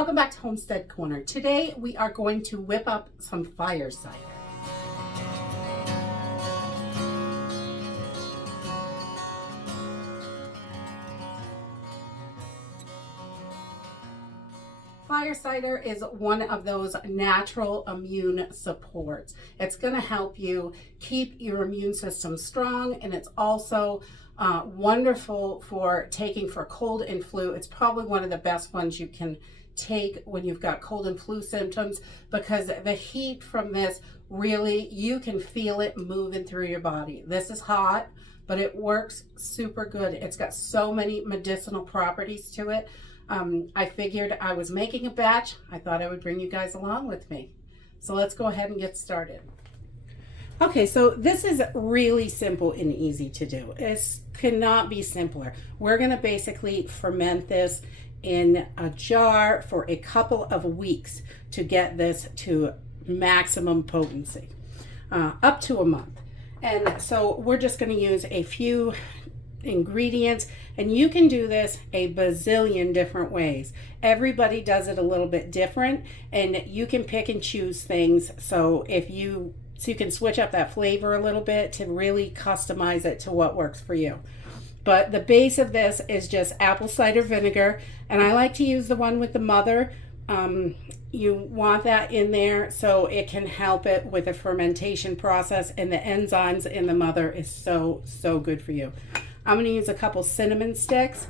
welcome back to Homestead Corner. Today we are going to whip up some fire cider. Fire cider is one of those natural immune supports. It's going to help you keep your immune system strong, and it's also wonderful for taking for cold and flu. It's probably one of the best ones you can take when you've got cold and flu symptoms, because the heat from this, really, you can feel it moving through your body. This is hot, but it works super good. It's got so many medicinal properties to it. I figured I was making a batch. I thought I would bring you guys along with me. So let's go ahead and get started. Okay, so this is really simple and easy to do. It cannot be simpler. We're going to basically ferment this in a jar for a couple of weeks to get this to maximum potency, up to a month. And so we're just going to use a few ingredients, and you can do this a bazillion different ways. Everybody does it a little bit different, and you can pick and choose things so you can switch up that flavor a little bit to really customize it to what works for you. But the base of this is just apple cider vinegar, and I like to use the one with the mother. You want that in there so it can help it with the fermentation process, and the enzymes in the mother is so good for you. I'm going to use a couple cinnamon sticks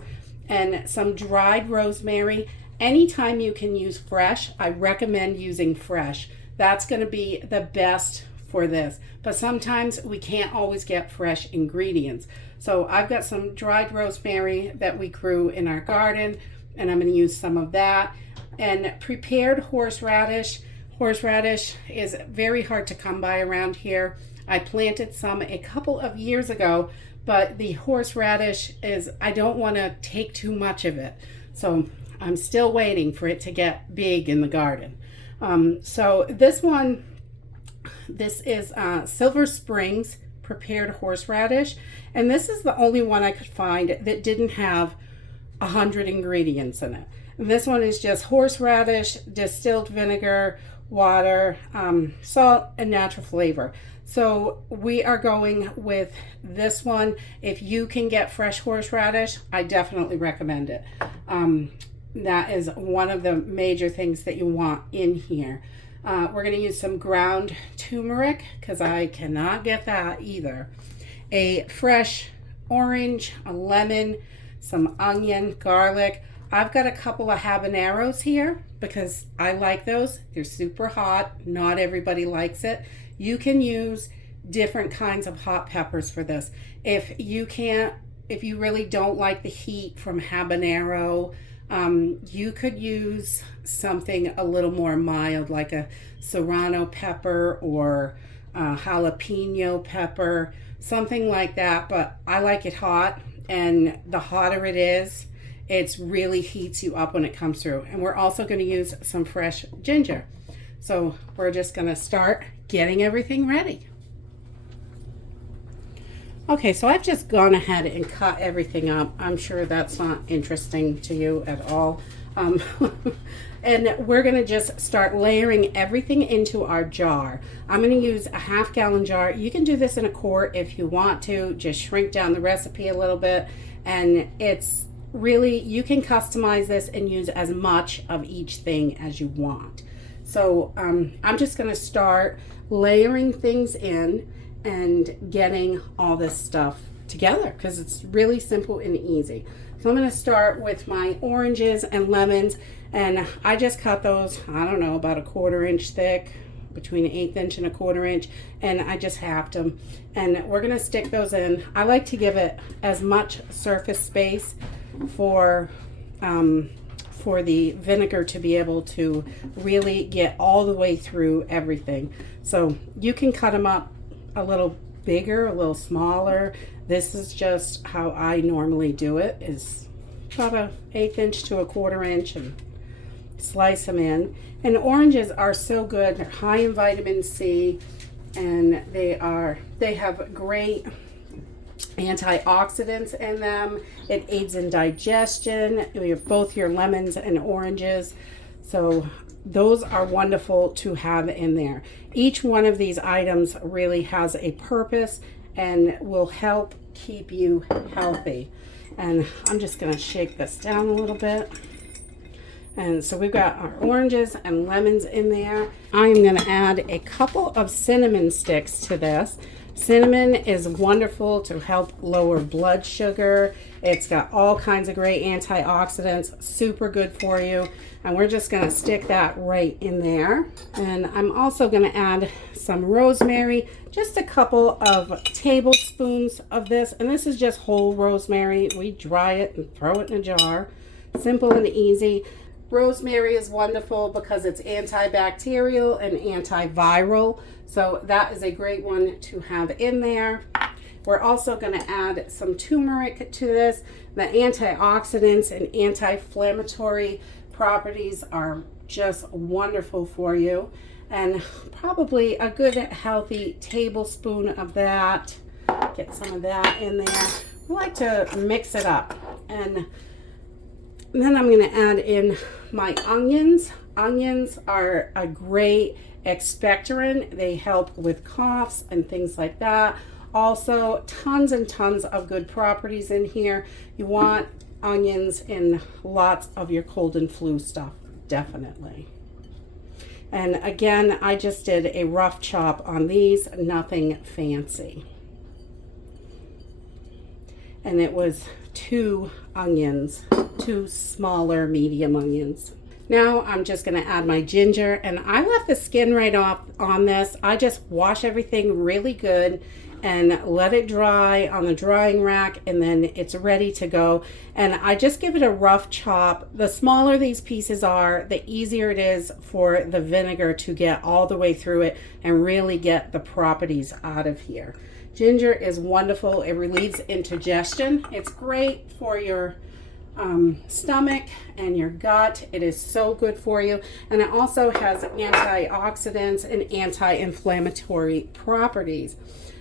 and some dried rosemary. Anytime you can use fresh, I recommend using fresh. That's going to be the best for this. But sometimes we can't always get fresh ingredients. So I've got some dried rosemary that we grew in our garden, and I'm going to use some of that. And prepared horseradish. Horseradish is very hard to come by around here. I planted some a couple of years ago, but the horseradish I don't want to take too much of it. So I'm still waiting for it to get big in the garden. So this is Silver Springs prepared horseradish. And this is the only one I could find that didn't have 100 ingredients in it. And this one is just horseradish, distilled vinegar, water, salt, and natural flavor. So we are going with this one. If you can get fresh horseradish, I definitely recommend it. That is one of the major things that you want in here. We're going to use some ground turmeric because I cannot get that either. A fresh orange, a lemon, some onion, garlic. I've got a couple of habaneros here because I like those. They're super hot. Not everybody likes it. You can use different kinds of hot peppers for this. If you really don't like the heat from habanero, you could use something a little more mild, like a serrano pepper or a jalapeno pepper, something like that. But I like it hot, and the hotter it is, it really heats you up when it comes through. And we're also going to use some fresh ginger. So we're just going to start getting everything ready. Okay, so I've just gone ahead and cut everything up. I'm sure that's not interesting to you at all. And we're going to just start layering everything into our jar. I'm going to use a half-gallon jar. You can do this in a quart if you want to. Just shrink down the recipe a little bit. And it's really, you can customize this and use as much of each thing as you want. So I'm just going to start layering things in and getting all this stuff together because it's really simple and easy. So I'm going to start with my oranges and lemons, and I just cut those, I don't know, about a 1/4 inch thick, between an 1/8 inch and a 1/4 inch, and I just halved them. And we're going to stick those in. I like to give it as much surface space for the vinegar to be able to really get all the way through everything. So you can cut them up a little bigger, a little smaller. This is just how I normally do it, is about a 1/8 inch to a 1/4 inch and slice them in. And oranges are so good. They're high in vitamin C, and they have great antioxidants in them. It aids in digestion. We have both your lemons and oranges. So those are wonderful to have in there. Each one of these items really has a purpose and will help keep you healthy. And I'm just going to shake this down a little bit. And so we've got our oranges and lemons in there. I'm going to add a couple of cinnamon sticks to this. Cinnamon is wonderful to help lower blood sugar. It's got all kinds of great antioxidants, super good for you. And we're just going to stick that right in there. And I'm also going to add some rosemary, just a couple of tablespoons of this. And this is just whole rosemary. We dry it and throw it in a jar. Simple and easy. Rosemary is wonderful because it's antibacterial and antiviral. So that is a great one to have in there. We're also going to add some turmeric to this. The antioxidants and anti-inflammatory properties are just wonderful for you. And probably a good healthy tablespoon of that. Get some of that in there. I like to mix it up. And then I'm going to add in my onions. Onions are a great expectorant. They help with coughs and things like that. Also, tons and tons of good properties in here. You want onions in lots of your cold and flu stuff, definitely. And again, I just did a rough chop on these, nothing fancy. And it was 2 onions, 2 smaller medium onions. Now I'm just going to add my ginger, and I left the skin right off on this. I just wash everything really good and let it dry on the drying rack, and then it's ready to go. And I just give it a rough chop. The smaller these pieces are, the easier it is for the vinegar to get all the way through it and really get the properties out of here. Ginger is wonderful. It relieves indigestion. It's great for your stomach and your gut. It is so good for you. And it also has antioxidants and anti-inflammatory properties.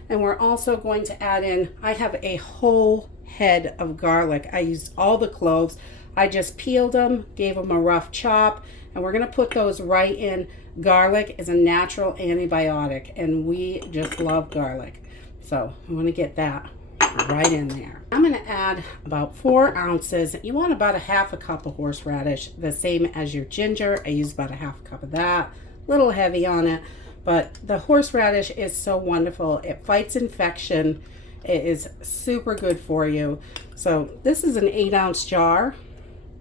And we're also going to add in, I have a whole head of garlic. I used all the cloves. I just peeled them, gave them a rough chop, and we're going to put those right in. Garlic is a natural antibiotic, and we just love garlic. So I want to get that right in there. I'm going to add about 4 ounces. You want about a half a cup of horseradish, the same as your ginger. I use about a half a cup of that. A little heavy on it, but the horseradish is so wonderful. It fights infection. It is super good for you. So this is an 8-ounce jar,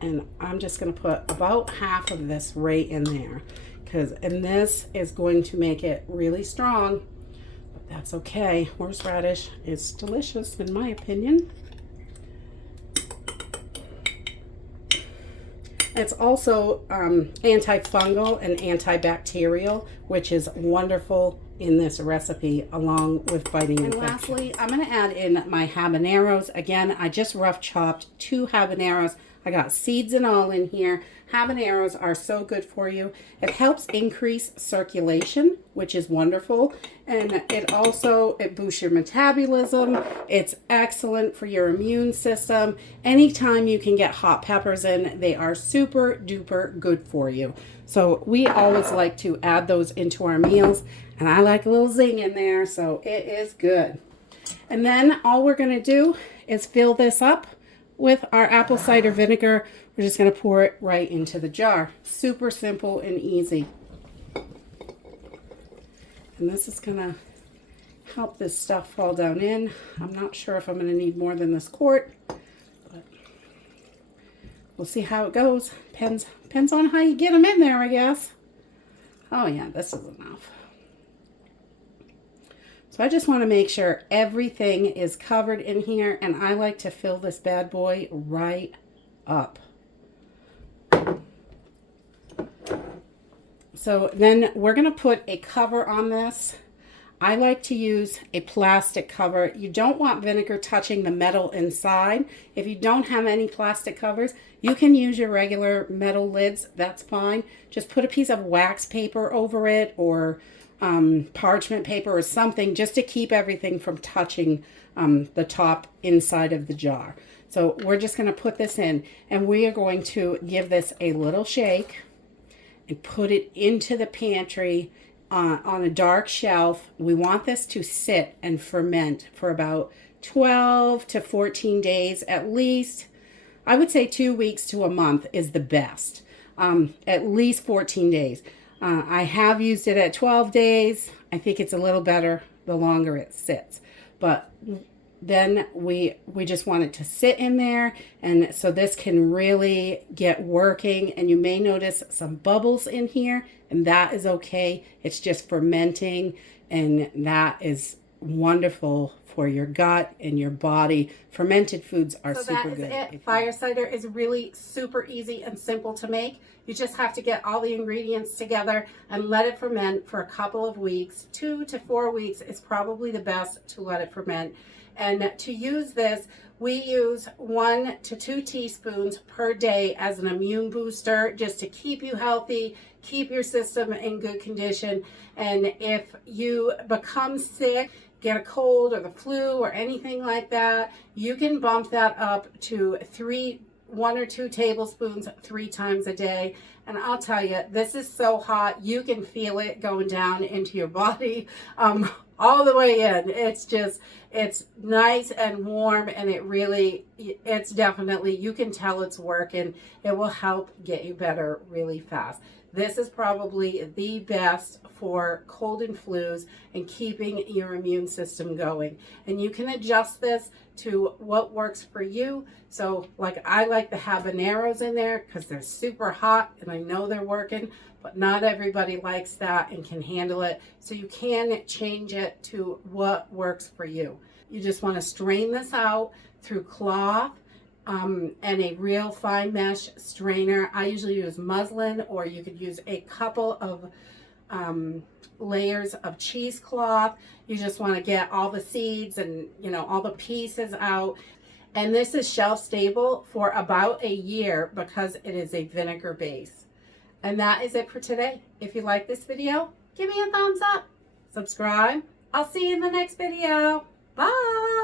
and I'm just going to put about half of this right in there, and this is going to make it really strong. That's okay. Horseradish is delicious in my opinion. It's also antifungal and antibacterial, which is wonderful in this recipe, along with fighting infections. And lastly, I'm going to add in my habaneros. Again, I just rough chopped 2 habaneros. I got seeds and all in here. Habaneros are so good for you. It helps increase circulation, which is wonderful. And it boosts your metabolism. It's excellent for your immune system. Anytime you can get hot peppers in, they are super duper good for you. So we always like to add those into our meals. And I like a little zing in there, so it is good. And then all we're going to do is fill this up with our apple cider vinegar. We're just going to pour it right into the jar. Super simple and easy. And this is going to help this stuff fall down in. I'm not sure if I'm going to need more than this quart, but we'll see how it goes. Depends on how you get them in there, I guess. Oh yeah, this is enough. So I just want to make sure everything is covered in here, and I like to fill this bad boy right up. So then we're going to put a cover on this. I like to use a plastic cover. You don't want vinegar touching the metal inside. If you don't have any plastic covers, you can use your regular metal lids. That's fine. Just put a piece of wax paper over it, or parchment paper or something, just to keep everything from touching the top inside of the jar. So we're just going to put this in, and we are going to give this a little shake. and put it into the pantry on a dark shelf. We want this to sit and ferment for about 12 to 14 days at least. I would say 2 weeks to a month is the best. At least 14 days. I have used it at 12 days. I think it's a little better the longer it sits. But then we just want it to sit in there, and so this can really get working. And you may notice some bubbles in here, and that is okay. It's just fermenting, and that is wonderful for your gut and your body. Fermented foods are super good. So that is it. Fire cider is really super easy and simple to make. You just have to get all the ingredients together and let it ferment for a couple of weeks. 2 to 4 weeks is probably the best to let it ferment. And to use this, we use 1 to 2 teaspoons per day as an immune booster, just to keep you healthy, keep your system in good condition. And if you become sick, get a cold or the flu or anything like that, you can bump that up to 1 or 2 tablespoons 3 times a day. And I'll tell you, this is so hot, you can feel it going down into your body all the way in. It's nice and warm, and it's definitely, you can tell it's working. It will help get you better really fast. This is probably the best for cold and flus and keeping your immune system going. And you can adjust this to what works for you. So like, I like the habaneros in there because they're super hot and I know they're working, but not everybody likes that and can handle it. So you can change it to what works for you. You just want to strain this out through cloth and a real fine mesh strainer. I usually use muslin, or you could use a couple of layers of cheesecloth. You just want to get all the seeds and all the pieces out. And this is shelf stable for about a year because it is a vinegar base. And that is it for today. If you like this video, give me a thumbs up, subscribe. I'll see you in the next video. Bye.